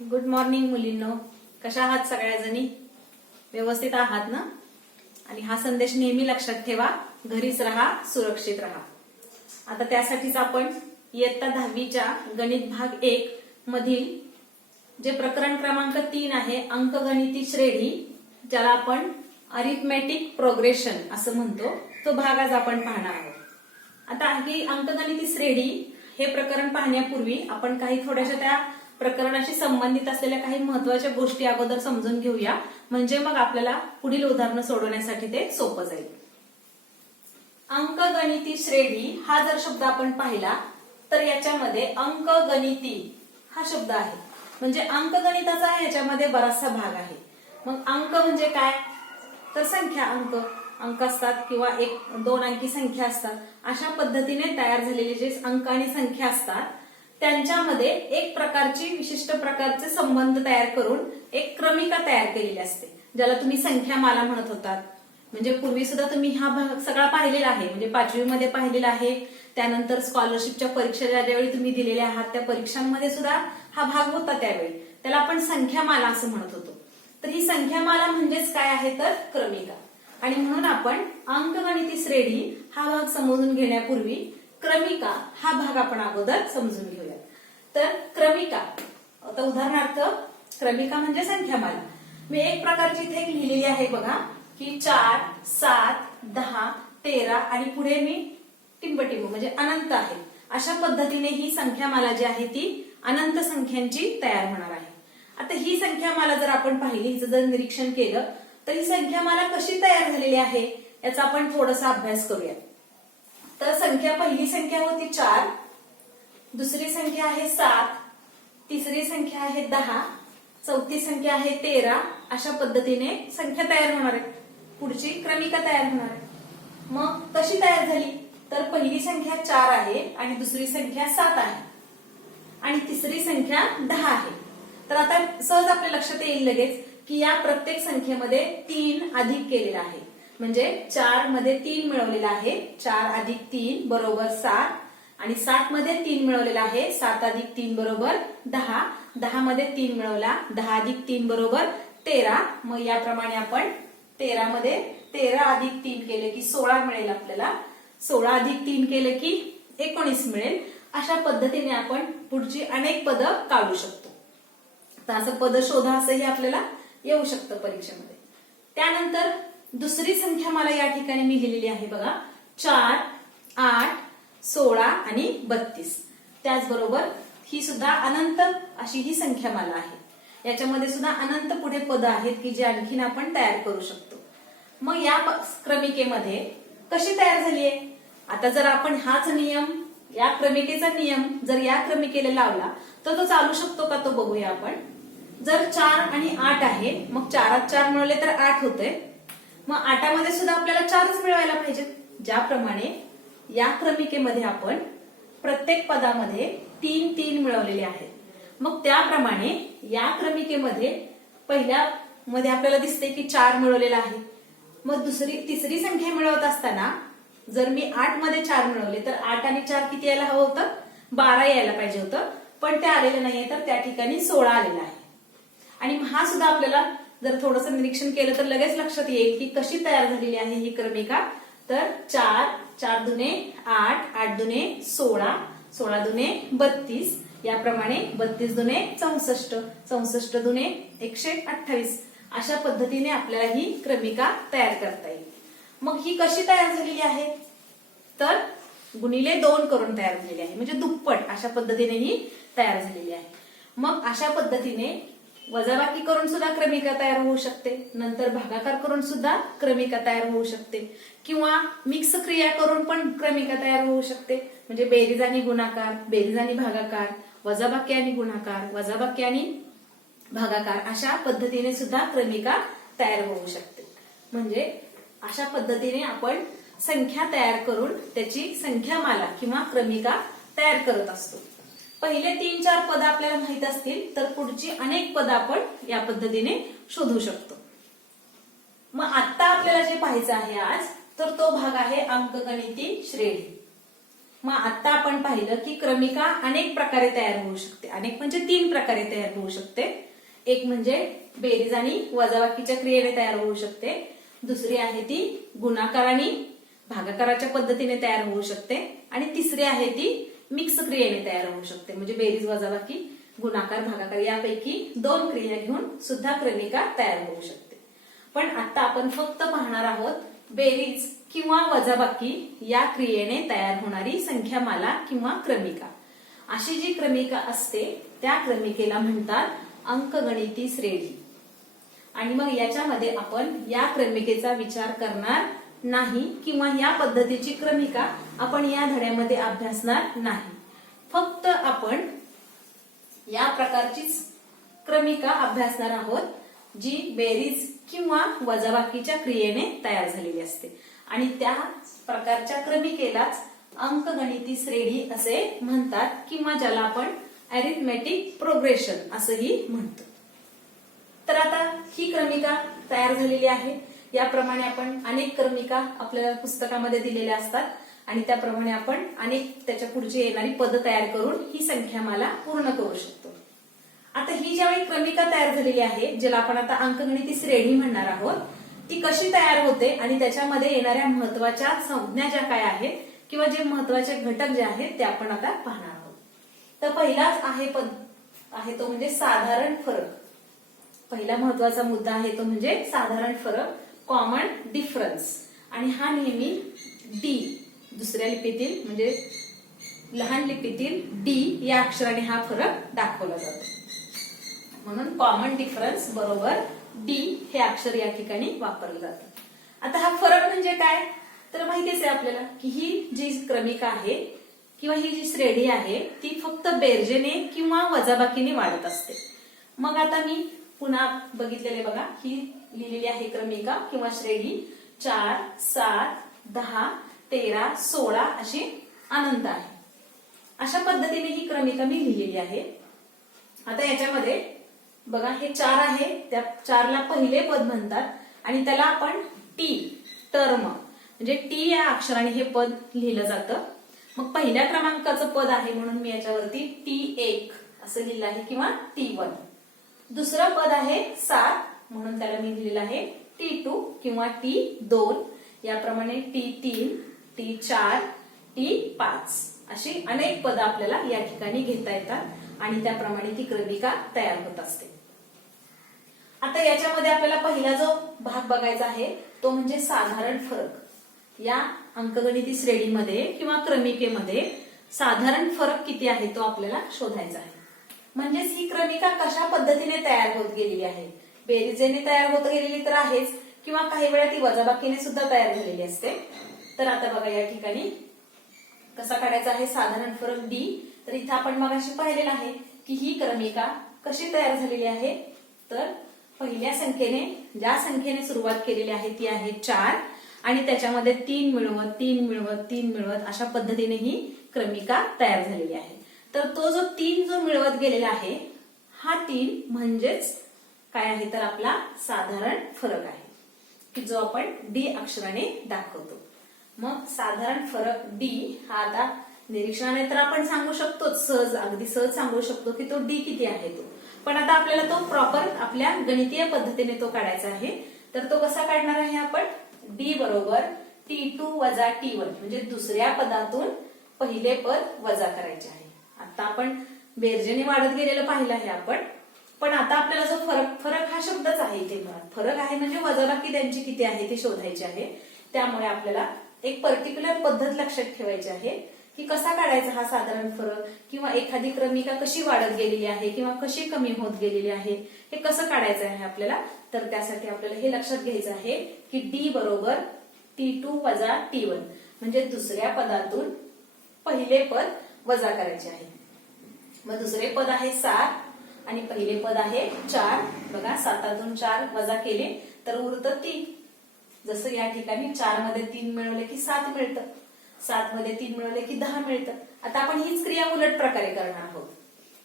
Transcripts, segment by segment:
Good morning मुलींनो. कशा आहात सगळ्याजणी? व्यवस्थित आहात ना? आणि हा संदेश नेहमी लक्षात ठेवा, घरीच राहा, सुरक्षित राहा. आता त्यासाठीच आपण इयत्ता 10वीच्या गणित भाग 1 मधील जे प्रकरण क्रमांक 3 आहे, अंकगणिती श्रेणी, ज्याला आपण अरिथमेटिक प्रोग्रेशन असं म्हणतो, तो भाग आज आपण पाहणार आहोत. आता ही अंकगणिती श्रेणी हे प्रकरण पाहण्यापूर्वी आपण काही थोड्याशा त्या प्रकरणाशी संबंधित असलेल्या काही महत्वाच्या गोष्टी अगोदर समजून घेऊया, म्हणजे मग आपल्याला पुढील उदाहरणं सोडवण्यासाठी ते सोपं जाईल. अंकगणिती श्रेणी हा जर शब्द आपण पाहिला तर याच्यामध्ये अंकगणिती हा शब्द आहे, म्हणजे अंकगणिताचा याच्यामध्ये बराचसा भाग आहे. मग अंक म्हणजे काय? तर संख्या, अंक असतात किंवा 1-2 अंकी संख्या असतात. अशा पद्धतीने तयार झालेले जे अंक आणि संख्या असतात त्यांच्यामध्ये एक प्रकारची विशिष्ट प्रकारचे संबंध तयार करून एक क्रमिका तयार केलेली असते, ज्याला तुम्ही संख्यामाला म्हणत होतात. म्हणजे पूर्वी सुद्धा तुम्ही हा भाग सगळा पाहिलेला आहे, म्हणजे 5वी मध्ये पाहिलेला आहे. त्यानंतर स्कॉलरशिपच्या परीक्षा ज्यावेळी तुम्ही दिलेल्या आहात त्या परीक्षांमध्ये सुद्धा हा भाग होता. त्यावेळी त्याला आपण संख्यामाला असं म्हणत होतो. तर ही संख्यामाला म्हणजेच काय आहे तर क्रमिका. आणि म्हणून आपण अंकगणिती श्रेणी हा भाग समजून घेण्यापूर्वी क्रमिका हा भाग आपण अगोदर समजून घेऊया. तर क्रमिका, आता उदाहरणार्थ क्रमिका म्हणजे संख्यामाला. मी एक प्रकारची इथे लिहिलेली आहे बघा, की 4, 7, 10, 13 आणि पुढे मी टिंबटिंब म्हणजे अनंत आहे. अशा पद्धतीने ही संख्यामाला जी आहे ती अनंत संख्यांची तयार होणार आहे. आता ही संख्यामाला जर आपण पाहिली, हिचं जर निरीक्षण केलं तर ही संख्यामाला कशी तयार झालेली आहे याचा आपण थोडासा अभ्यास करूया. तर संख्या, पहिली संख्या होती 4, दुसरी संख्या आहे 7, तिसरी संख्या आहे 10, चौथी संख्या आहे 13. अशा पद्धतीने संख्या तयार होणार आहे, पुढची क्रमिका तयार होणार आहे. मग कशी तयार झाली? तर पहिली संख्या 4 आहे आणि दुसरी संख्या 7 आहे आणि तिसरी संख्या 10 आहे. तर आता सहज आपल्या लक्षात येईल लगेच की या प्रत्येक संख्येमध्ये 3 अधिक केलेला आहे, म्हणजे 4 मध्ये 3 मिळवलेला आहे. 4 अधिक 3 बरोबर 7 आणि 7 मध्ये 3 मिळवलेला आहे. 7 अधिक 3 बरोबर 10. 10 मध्ये 3 मिळवला. 10 अधिक 3 बरोबर 13. मग याप्रमाणे आपण 13 मध्ये 13 अधिक 3 केले की 16 मिळेल आपल्याला. 16 अधिक 3 केले की 19 मिळेल. अशा पद्धतीने आपण पुढची अनेक पदं काढू शकतो. तर असं पद शोधा असंही आपल्याला येऊ शकतं परीक्षेमध्ये. त्यानंतर दुसरी संख्या मला या ठिकाणी मी लिहिलेली आहे बघा, 4, 8, 16 आणि 32. त्याचबरोबर ही सुद्धा अनंत अशी ही संख्यामाला आहे. याच्यामध्ये सुद्धा अनंत पुढे पद आहेत की जे आणखीन आपण तयार करू शकतो. मग या क्रमिकेमध्ये कशी तयार झालीये? आता जर आपण हाच नियम, या क्रमिकेचा नियम जर या क्रमिकेला लावला तर तो चालू शकतो का, तो बघूया आपण. जर 4 आणि 8 आहे, मग 4 4 मिळवले तर 8 होते. मग 8 मध्ये सुद्धा आपल्याला 4च मिळवायला पाहिजे. ज्याप्रमाणे या क्रमिकेमध्ये आपण प्रत्येक पदामध्ये 3 मिळवलेले आहेत, मग त्याप्रमाणे या क्रमिकेमध्ये पहिल्या मध्ये आपल्याला दिसते की 4 मिळवलेला आहे. मग तिसरी संख्या मिळवत असताना जर मी 8 मध्ये 4 मिळवले तर 8 आणि 4 किती यायला हवं होतं? 12 यायला पाहिजे होतं, पण ते आलेलं नाहीये, तर त्या ठिकाणी 16 आलेला आहे. आणि हा सुद्धा आपल्याला जर थोडंसं निरीक्षण केलं तर लगेच लक्षात येईल की कशी तयार झालेली आहे ही क्रमिका. तर 4 दुने 8, 8 दुने 16, 16 दुने 32, याप्रमाणे 32 दुने 64, 64 दुने 128. अशा पद्धतीने आपल्याला ही क्रमिका तयार करता येईल. मग ही कशी तयार झालेली आहे? तर गुणिले 2 करून तयार झालेली आहे, म्हणजे दुप्पट अशा पद्धतीने ही तयार झालेली आहे. मग अशा पद्धतीने वजाबाकी करून सुद्धा क्रमिका तयार होऊ शकते, नंतर भागाकार करून सुद्धा क्रमिका तयार होऊ शकते, किंवा मिक्स क्रिया करून पण क्रमिका तयार होऊ शकते. म्हणजे बेरीज आणि गुणाकार, बेरीज आणि भागाकार, वजाबाकी आणि गुणाकार, वजाबाकी आणि भागाकार, अशा पद्धतीने सुद्धा क्रमिका तयार होऊ शकते. म्हणजे अशा पद्धतीने आपण संख्या तयार करून त्याची संख्यामाला किंवा क्रमिका तयार करत असतो. पहिले 3-4 पद आपल्याला माहित असतील तर पुढची अनेक पद आपण या पद्धतीने शोधू शकतो. मग आता आपल्याला जे पाहायचं आहे आज, तर तो भाग आहे अंकगणिती श्रेणी. मग आता आपण पाहिलं की क्रमिका अनेक प्रकारे तयार होऊ शकते. अनेक म्हणजे 3 प्रकारे तयार होऊ शकते. एक म्हणजे बेरीज आणि वजाबाकीच्या क्रियेने तयार होऊ शकते. दुसरी आहे ती गुणाकार आणि भागाकाराच्या पद्धतीने तयार होऊ शकते. आणि तिसरी आहे ती मिक्स क्रियेने तयार होऊ शकते. म्हणजे बेरीज वजाबाकी गुणाकार भागाकार यापैकी 2 क्रिया घेऊन सुद्धा क्रमिका तयार होऊ शकते. पण आता आपण फक्त पाहणार आहोत बेरीज किंवा वजाबाकी या क्रियेने तयार होणारी संख्यामाला किंवा क्रमिका. अशी जी क्रमिका असते त्या क्रमिकेला म्हणतात अंकगणिती श्रेणी. आणि मग याच्यामध्ये आपण या क्रमिकेचा विचार करणार नाही किंवा या पद्धतीची क्रमिका आपण या धड्यामध्ये अभ्यासणार नाही. फक्त आपण या प्रकारचीच क्रमिका अभ्यासणार आहोत जी बेरीज किंवा वजाबाकीच्या क्रियेने तयार झालेली असते. आणि त्या प्रकारच्या क्रमिकेलाच अंकगणिती श्रेणी असे म्हणतात किंवा ज्याला आपण अरिथमेटिक प्रोग्रेशन असंही म्हणतो. तर आता ही क्रमिका तयार झालेली आहे. याप्रमाणे आपण अनेक क्रमिका आपल्या पुस्तकामध्ये दिलेल्या असतात आणि त्याप्रमाणे आपण अनेक त्याच्या पुढची येणारी पद तयार करून ही संख्यामाला पूर्ण करू शकतो. आता ही ज्यावेळी क्रमिका तयार झालेली आहे ज्याला आपण आता अंकगणिती श्रेणी म्हणणार आहोत ती कशी तयार होते आणि त्याच्यामध्ये येणाऱ्या महत्वाच्या संज्ञा ज्या काय आहेत किंवा जे महत्वाचे घटक जे आहेत ते आपण आता पाहणार आहोत. तर पहिलाच आहे पद आहे तो म्हणजे साधारण फरक. पहिला महत्वाचा मुद्दा आहे तो म्हणजे साधारण फरक कॉमन डिफरन्स. आणि हा नेहमी डी दुसऱ्या लिपीतील म्हणजे लहान लिपीतील डी या अक्षराने हा फरक दाखवला जातो. म्हणून कॉमन डिफरन्स बरोबर डी हे अक्षर या ठिकाणी वापरलं जातं. आता हा फरक म्हणजे काय तर माहितीच आहे आपल्याला की ही जी क्रमिका आहे किंवा ही जी श्रेणी आहे ती फक्त बेरजेने किंवा वजाबाकीने वाढत असते. मग आता मी पुन्हा बघितलेले बघा ही लिहिलेली आहे क्रमिका किंवा श्रेणी 4, 7, 10, 13, 16 अशी अनंत आहे. अशा पद्धतीने ही क्रमिका मी लिहिलेली आहे. आता याच्यामध्ये बघा हे 4 आहे त्या 4ला पहिले पद म्हणतात आणि त्याला आपण टी टर्म म्हणजे टी या अक्षराने हे पद लिहिलं जातं. मग पहिल्या क्रमांकाचं पद आहे म्हणून मी याच्यावरती T1 असं लिहिलं आहे किंवा T1. दुसरं पद आहे 7 म्हणून त्याला मी लिहिलेलं आहे T2 किंवा T2. याप्रमाणे T3, T4, T5 अशी अनेक पद आपल्याला या ठिकाणी घेता येतात आणि त्याप्रमाणे ती क्रमिका तयार होत असते. आता याच्यामध्ये आपल्याला पहिला जो भाग बघायचा आहे तो म्हणजे साधारण फरक. या अंकगणिती श्रेणीमध्ये किंवा क्रमिकेमध्ये साधारण फरक किती आहे तो आपल्याला शोधायचा आहे. म्हणजेच ही क्रमिका कशा पद्धतीने तयार होत गेलेली आहे. बेरीजेने तयार होत गेलेली तर आहेच किंवा काही वेळा ती वजाबाकीने सुद्धा तयार झालेली असते. तर आता बघा या ठिकाणी कसा काढायचा आहे साधारण फरक डी. तर इथं आपण मगाशी पाहिलेलं आहे की ही क्रमिका कशी तयार झालेली आहे तर पहिल्या संख्येने ज्या संख्येने सुरुवात केलेली आहे ती आहे 4 आणि त्याच्यामध्ये 3 मिळवत 3 मिळवत 3 मिळवत अशा पद्धतीने ही क्रमिका तयार झालेली आहे. तर तो जो 3 जो मिळवत गेलेला आहे हा 3 म्हणजेच काय आहे तर आपला साधारण फरक आहे की जो आपण डी अक्षराने दाखवतो. मग साधारण फरक डी हा आता निरीक्षणाने तर आपण सांगू शकतो सहज अगदी सहज सांगू शकतो की तो डी किती आहे तो. पण आता आपल्याला तो प्रॉपर आपल्या गणितीय पद्धतीने तो काढायचा आहे. तर तो कसा काढणार आहे आपण डी बरोबर T2 वजा T1 म्हणजे दुसऱ्या पदातून पहिले पद वजा करायचे आहे. आता आपण बेरजेने वाढत गेलेलं पाहिलं आहे आपण. पण आता आपल्याला जो फरक हा शब्दच आहे इथे फरक आहे म्हणजे वजाबाकी त्यांची किती आहे ते शोधायची आहे. त्यामुळे आपल्याला एक पर्टिक्युलर पद्धत लक्षात ठेवायची आहे की कसा काढायचा हा साधारण फरक किंवा एखादी क्रमिका कशी वाढत गेलेली आहे किंवा कशी कमी होत गेलेली आहे हे कसं काढायचं आहे आपल्याला. तर त्यासाठी आपल्याला हे लक्षात घ्यायचं आहे की डी बरोबर T2 वजा T1 म्हणजे दुसऱ्या पदातून पहिले पद वजा करायचे आहे. मग दुसरे पद आहे 7 आणि पहिले पद आहे 4. बघा 7तून 4 वजा केले तर उरतं 3. जसं या ठिकाणी 4 मध्ये 3 मिळवले की 7 मिळतं 7 मध्ये 3 मिळवले की 10 मिळतं. आता आपण हीच क्रिया उलट प्रकारे करणार आहोत.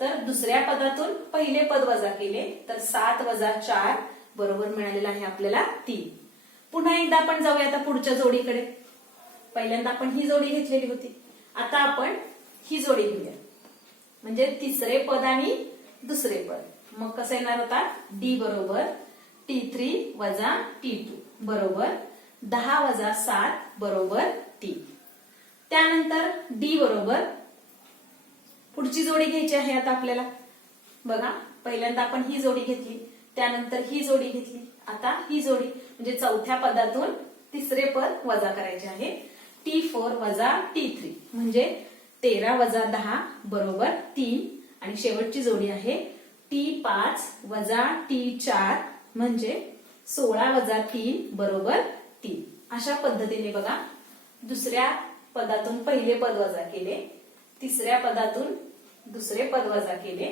तर दुसऱ्या पदातून पहिले पद वजा केले तर 7 वजा 4 बरोबर मिळालेला आहे आपल्याला 3. पुन्हा एकदा आपण जाऊया आता पुढच्या जोडीकडे. पहिल्यांदा आपण ही जोडी घेतलेली होती आता आपण ही जोडी घेऊया, म्हणजे तिसरे पद आणि दुसरे पद. मग कसं येणार होता, डी बरोबर T3 वजा T2 बरोबर 10 वजा 7 बरोबर 3. त्यानंतर डी बरोबर पुढची जोडी घ्यायची आहे. आता आपल्याला बघा, पहिल्यांदा आपण ही जोडी घेतली, त्यानंतर ही जोडी घेतली, आता ही जोडी, म्हणजे चौथ्या पदातून तिसरे पद वजा करायचे आहे. T4 वजा T3 म्हणजे 13 वजा 10 बरोबर 3. आणि शेवटची जोडी आहे T5 वजा T4 म्हणजे 16 वजा 3 बरोबर 3. अशा पद्धतीने बघा, दुसऱ्या पदातून पहिले पद वजा केले, तिसऱ्या पदातून दुसरे पद वजा केले,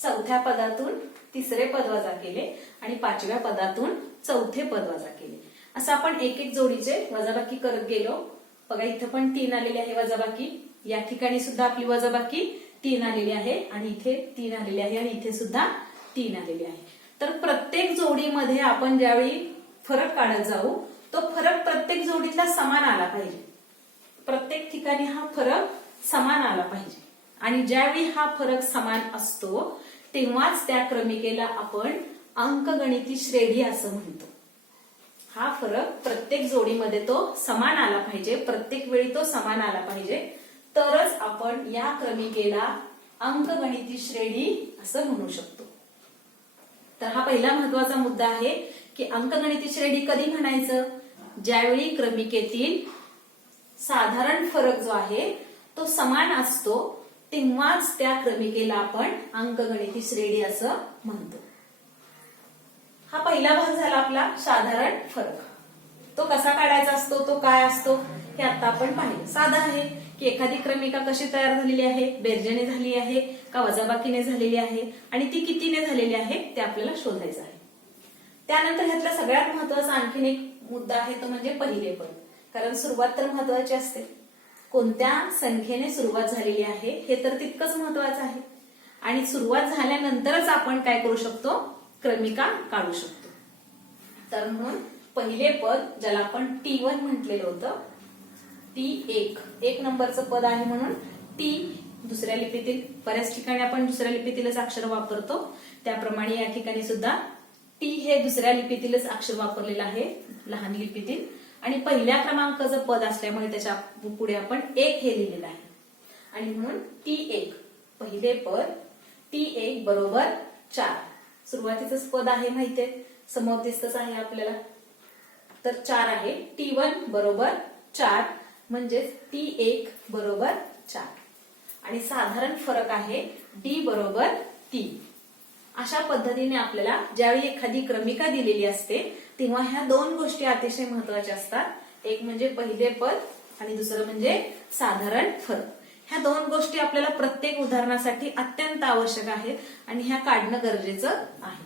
चौथ्या पदातून तिसरे पद वजा केले आणि पाचव्या पदातून चौथे पद वजा केले. असं आपण एक एक जोडीचे वजाबाकी करत गेलो. बघा, इथं पण 3 आलेले आहे वजाबाकी, या ठिकाणी सुद्धा आपली वजाबाकी 3 आलेली आहे आणि इथे 3 आलेली आहे आणि इथे सुद्धा 3 आलेली आहे. तर प्रत्येक जोडीमध्ये आपण ज्यावेळी फरक काढत जाऊ, तो फरक प्रत्येक जोडीतला समान आला पाहिजे. प्रत्येक ठिकाणी हा फरक समान आला पाहिजे आणि ज्यावेळी हा फरक समान असतो तेव्हाच त्या क्रमिकेला आपण अंकगणिती श्रेणी असं म्हणतो. हा फरक प्रत्येक जोडीमध्ये तो समान आला पाहिजे, प्रत्येक वेळी तो समान आला पाहिजे, तरच आपण या क्रमिकेला अंकगणिती श्रेणी असं म्हणू शकतो. तर हा पहिला महत्वाचा मुद्दा आहे की अंकगणिती श्रेणी कधी म्हणायचं, ज्यावेळी क्रमिकेतील साधारण फरक जो आहे तो समान असतो तेव्हाच त्या क्रमिकेला आपण अंकगणिती श्रेणी असं म्हणतो. हा पहिला भाग झाला आपला साधारण फरक. तो कसा काढायचा असतो, तो काय असतो हे आता आपण पाहिलं. साधा आहे की एखादी क्रमिका कशी तयार झालेली आहे, बेरजेने झाली आहे का वजाबाकीने झालेली आहे आणि ती कितीने झालेली आहे ते आपल्याला शोधायचं आहे. त्यानंतर ह्यातला सगळ्यात महत्वाचा आणखीन एक मुद्दा आहे तो म्हणजे पहिले पद. कारण सुरुवात तर महत्वाची असते, कोणत्या संख्येने सुरुवात झालेली आहे हे तर तितकंच महत्वाचं आहे आणि सुरुवात झाल्यानंतरच आपण काय करू शकतो, क्रमिका काढू शकतो. तर म्हणून पहिले पद ज्याला आपण T1 म्हटलेलं होतं, एक नंबरचं पद आहे म्हणून टी दुसऱ्या लिपीतील, बऱ्याच ठिकाणी आपण दुसऱ्या लिपीतीलच अक्षर वापरतो, त्याप्रमाणे या ठिकाणी सुद्धा टी हे दुसऱ्या लिपीतीलच अक्षर वापरलेलं आहे, लहान लिपीतील. आणि पहिल्या क्रमांकाचं पद असल्यामुळे त्याच्या पुढे आपण 1 हे लिहिलेलं आहे आणि म्हणून T1 पहिले पद T1 बरोबर 4. सुरुवातीचंच पद आहे माहितीये, समोर दिसतच आहे आपल्याला, तर 4 आहे. T1 बरोबर 4 म्हणजेच T1 बरोबर 4 आणि साधारण फरक आहे D बरोबर 3. अशा पद्धतीने आपल्याला ज्यावेळी एखादी क्रमिका दिलेली असते तेव्हा ह्या दोन गोष्टी अतिशय महत्वाच्या असतात. एक म्हणजे पहिले पद आणि दुसरं म्हणजे साधारण फरक. ह्या दोन गोष्टी आपल्याला प्रत्येक उदाहरणासाठी अत्यंत आवश्यक आहेत आणि ह्या काढणं गरजेचं आहे.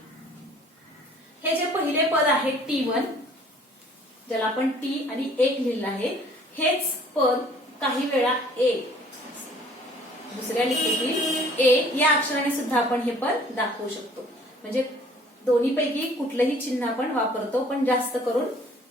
हे जे पहिले पद आहे T1, ज्याला आपण T आणि 1 लिहिलं आहे, हेच पद काही वेळा A दुसऱ्या लिपीतील A या अक्षराने सुद्धा आपण हे पद दाखवू शकतो. म्हणजे दोन्हीपैकी कुठलंही चिन्ह आपण वापरतो, पण जास्त करून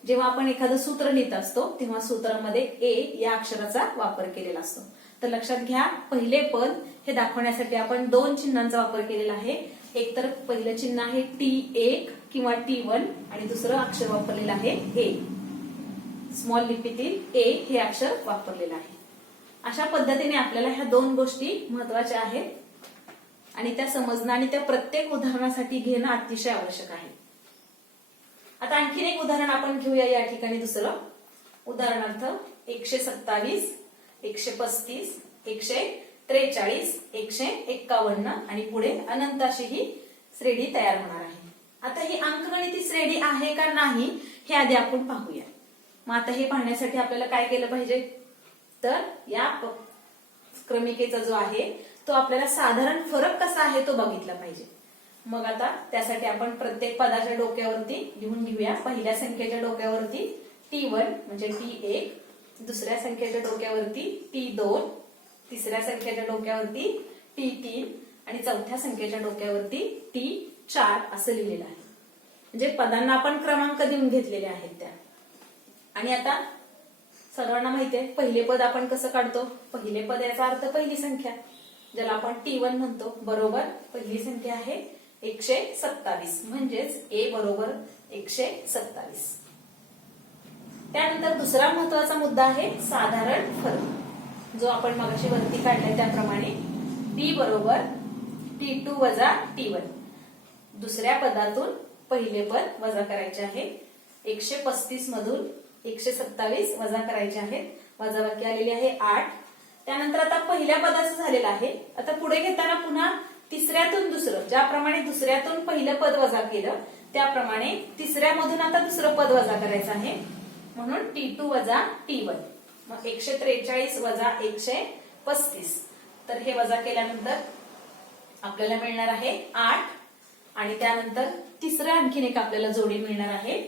जेव्हा आपण एखादं सूत्र लिहित असतो तेव्हा सूत्रामध्ये A या अक्षराचा वापर केलेला असतो. तर लक्षात घ्या, पहिले पद हे दाखवण्यासाठी आपण 2 चिन्हांचा वापर केलेला आहे. एक तर पहिलं चिन्ह आहे T1 किंवा T1 आणि दुसरं अक्षर वापरलेलं आहे A. स्मॉल लिपीतील A हे अक्षर वापरलेलं आहे. अशा पद्धतीने आपल्याला ह्या दोन गोष्टी महत्वाच्या आहेत आणि त्या समजणं आणि त्या प्रत्येक उदाहरणासाठी घेणं अतिशय आवश्यक आहे. आता आणखीन एक उदाहरण आपण घेऊया या ठिकाणी. दुसरं उदाहरणार्थ 127, 135, 143, 151 आणि पुढे अनंत अशी ही श्रेणी तयार होणार आहे. आता ही अंकगणिती श्रेणी आहे का नाही हे आधी आपण पाहूया. मग आता हे पाहण्यासाठी आपल्याला काय केलं पाहिजे, तर या क्रमिकेचा जो आहे तो आपल्याला साधारण फरक कसा आहे तो बघितला पाहिजे. मग आता त्यासाठी आपण प्रत्येक पदाच्या डोक्यावरती लिहून घेऊया. पहिल्या संख्येच्या डोक्यावरती T1 म्हणजे T1, दुसऱ्या संख्येच्या डोक्यावरती T2, तिसऱ्या संख्येच्या डोक्यावरती T3 आणि चौथ्या संख्येच्या डोक्यावरती T4 असं लिहिलेलं आहे. म्हणजे पदांना आपण क्रमांक देऊन घेतलेले आहेत त्या. आणि आता सर्वांना माहिती आहे पहिले पद आपण कसं काढतो, पहिले पद याचा अर्थ पहिली संख्या, ज्याला आपण T1 म्हणतो, बरोबर पहिली संख्या आहे 127, म्हणजेच A बरोबर 127. त्यानंतर दुसरा महत्वाचा मुद्दा आहे साधारण फरक, जो आपण मगाशी वरती काढलाय त्याप्रमाणे B बरोबर T2 वजा T1. दुसऱ्या पदातून पहिले पद वजा करायचे आहे. 135 मधून 127 वजा करायचे आहेत. वजाबाकी आलेली आहे 8. त्यानंतर आता पहिल्या पदाचं झालेलं आहे. आता पुढे घेताना पुन्हा तिसऱ्यातून दुसरं, ज्याप्रमाणे दुसऱ्यातून पहिलं पद वजा केलं त्याप्रमाणे तिसऱ्यामधून आता दुसरं पद वजा करायचं आहे. म्हणून T2 वजा T1. मग 143 वजा 135. तर हे वजा केल्यानंतर आपल्याला मिळणार आहे 8. आणि त्यानंतर तिसरं आणखीन एक आपल्याला जोडी मिळणार आहे.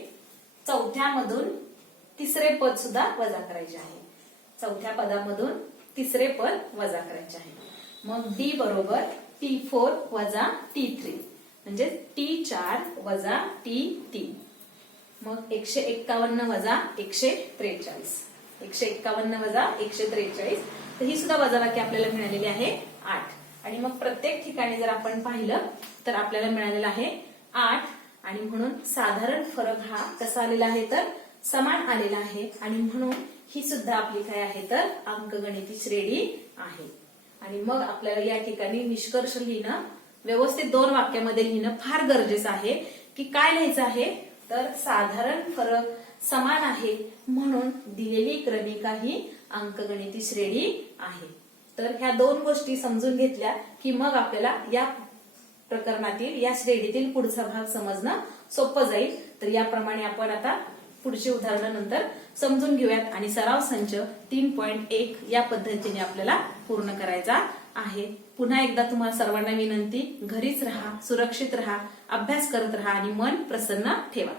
चौथ्यामधून तिसरे पद सुद्धा वजा करायचे आहे. चौथ्या पदामधून तिसरे पद वजा करायचे आहे. मग D बरोबर T4 वजा T3, म्हणजे T4 वजा T3. मग 151 वजा 143. 151 वजा 143. तर ही सुद्धा वजाबाकी आपल्याला मिळालेली आहे 8. आणि मग प्रत्येक ठिकाणी जर आपण पाहिलं तर आपल्याला मिळालेला आहे 8. आणि म्हणून साधारण फरक हा कसा आलेला आहे तर समान आलेला आहे. आणि म्हणून ही सुद्धा आपली काय आहे तर अंकगणिती श्रेणी आहे. आणि मग आपल्याला या ठिकाणी निष्कर्ष लिहिणं, व्यवस्थित 2 वाक्यामध्ये लिहिणं फार गरजेचं आहे. की काय लिहायचं आहे तर साधारण फरक समान आहे म्हणून दिलेली क्रमिका ही अंकगणिती श्रेणी आहे. तर ह्या 2 गोष्टी समजून घेतल्या की मग आपल्याला या प्रकरणातील या श्रेणीतील पुढचा भाग समजणं सोपं जाईल. तर याप्रमाणे आपण आता पुढची उदाहरणं नंतर समजून घेऊयात. आणि सराव संच 3.1 या पद्धतीने आपल्याला पूर्ण करायचा आहे. पुन्हा एकदा तुम्हाला सर्वांना विनंती, घरीच राहा, सुरक्षित राहा, अभ्यास करत राहा आणि मन प्रसन्न ठेवा.